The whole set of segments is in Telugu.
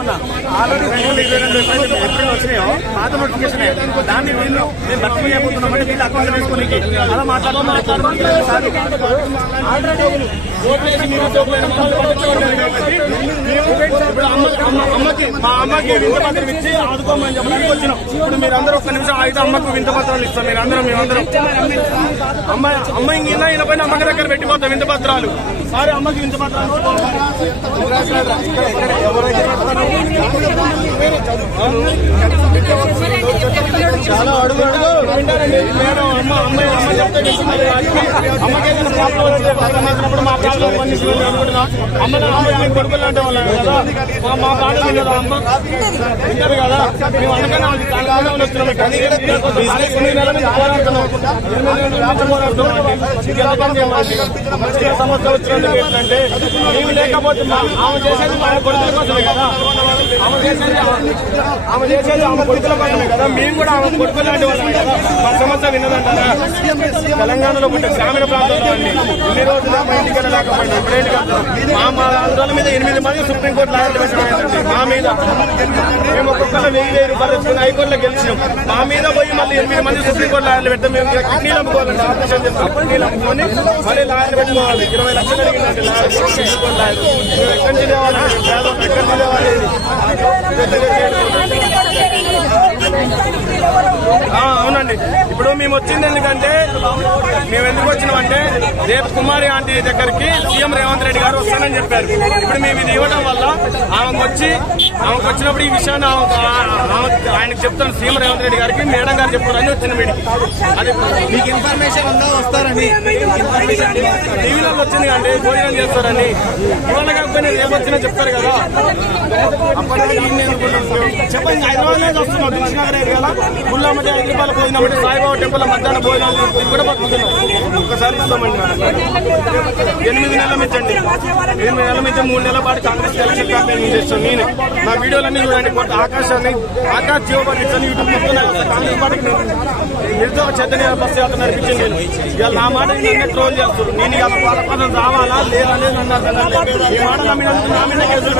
చెప్తున్నా ఆల్రెడీ రెండు వేల ఇరవై రెండు ఎప్పుడైతే ఏప్రిల్ వచ్చినాయో పాత నోటిఫికేషన్ దాన్ని వీళ్ళు మేము భర్తీ చేయబోతున్నామంటే వీళ్ళు అకౌంట్ వేసుకోనికి అలా మాట్లాడుతున్నారు అమ్మకి మా అమ్మకి వింత పత్రం ఇచ్చి ఆదుకోమని చెప్పడానికి వచ్చినాం. ఇప్పుడు మీరందరూ ఒక్క నిమిషం అయితే అమ్మకు వింత పత్రాలు ఇస్తాం. మీరందరం మేమందరం. అమ్మ అమ్మ ఇంక ఈయన పైన అమ్మకి దగ్గర పెట్టిపోతాం వింత పత్రాలు సారీ అమ్మకి వింత పత్రాలు చాలా అడుగు నేను అమ్మ అమ్మాయి అమ్మ చెప్తే ప్రాబ్లం మా ప్రాబ్లం పండిస్తుంది అనుకుంటున్నా అమ్మ నా కొడుకులు అంటే వాళ్ళు కదా మా మా కదా అమ్మ కదా మేము అందుకనే వాళ్ళకి వస్తున్నాం నెలల నుంచి పోరాడుతున్నాం సమస్య ఏంటంటే మేము లేకపోతే ఆమె చేసేది మా కొడుకుల కోసమే కదా ఆమె చేసేది ఆమె కొడుకుల కోసమే కదా మేము కూడా ఆమె కొడుకులు లాంటి వాళ్ళం కదా. మా సమస్య విన్నదంటారా? తెలంగాణలో పుట్టిన గ్రామీణ ప్రాంతంలో అండి. ఇన్ని రోజులు మా ఇంటికి వెళ్ళలేకపోయింది ఇప్పుడేంటి కదా మా మా ఆందోళన మీద ఎనిమిది మంది సుప్రీంకోర్టు లాయర్లు పెట్టడం మా మీద మేము ఒక్కొక్కరు వెయ్యి వెయ్యి రూపాయలు ఇచ్చుకుని హైకోర్టులో గెలిచినాం. మా మీద పోయి మళ్ళీ ఎనిమిది మంది సుప్రీంకోర్టు లాయర్లు పెడితే మేము కిడ్నీలు అమ్ముకోవాలండి. ఆపరేషన్ చేస్తాం. కిడ్నీలు అమ్ముకొని మళ్ళీ లాయర్లు పెట్టుకోవాలి. ఇరవై లక్షలు అడిగిందండి లాయర్ సుప్రీంకోర్టు లాయర్ మేము ఎక్కడి నుంచి తేవాలి పేదవాళ్ళు ఎక్కడి నుంచి తేవాలి అవునండి ఇప్పుడు మేము వచ్చింది ఎందుకంటే మేము ఎందుకు వచ్చినామంటే రేపు కుమారి ఆంటీ దగ్గరికి సీఎం రేవంత్ రెడ్డి గారు వస్తానని చెప్పారు. ఇప్పుడు మేము ఇది ఇవ్వడం వల్ల ఆమెకు వచ్చి ఆమెకు వచ్చినప్పుడు ఈ విషయాన్ని ఆయనకు చెప్తాను సీఎం రేవంత్ రెడ్డి గారికి మేడం గారు చెప్తారని వచ్చిన మీడికి అది మీకు ఇన్ఫర్మేషన్ ఉందా? వస్తారని టీవీలో వచ్చింది అంటే భోజనం చేస్తారని. ఇవాళ కాకపోయినా రేపు వచ్చినా చెప్తారు కదా. అప్పటికి? చెప్పండి హైదరాబాద్ నుంచి వస్తున్నాం దిల్సునగర్ ఏరియాలో? గుళ్ళ మధ్య ఐదు రూపాయలు భోజనం సాయిబాబా టెంపుల్ మధ్యాహ్నం భోజనం కూడా బతుకుతున్నాం ఒక్కసారి ఇస్తామండి ఎనిమిది నెలల మించండి ఎనిమిది నెలల మించి మూడు నెలల పాటు కాంగ్రెస్ ఎలక్షన్ క్యాంపెయిన్ చేస్తాను నేను నా వీడియోలన్నీ చూడండి. కొత్త ఆకాశాన్ని ఆకాశ్ జీవపరిచని యూట్యూబ్ మొత్తం కాంగ్రెస్ పార్టీకి ఎంతో చైతన్య బస్సు యాత్ర నడిపించింది నేను. ఇవాళ నా మాట నేను ట్రోల్ చేస్తారు. నేను ఇవాళ వాళ్ళ పదం రావాలా లేదా అన్నారు ఈ మాట నా మీద కేసులు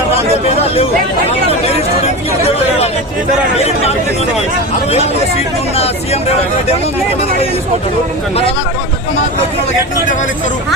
సీట్లు ఉన్న సీఎం రేవంత్ రెడ్డి ఏమో ముఖ్యమంత్రి తీసుకుంటారు మరి అలా తక్కువ మార్కులు వచ్చిన వాళ్ళకి ఎట్లా ఉద్యోగాలు ఇస్తారు?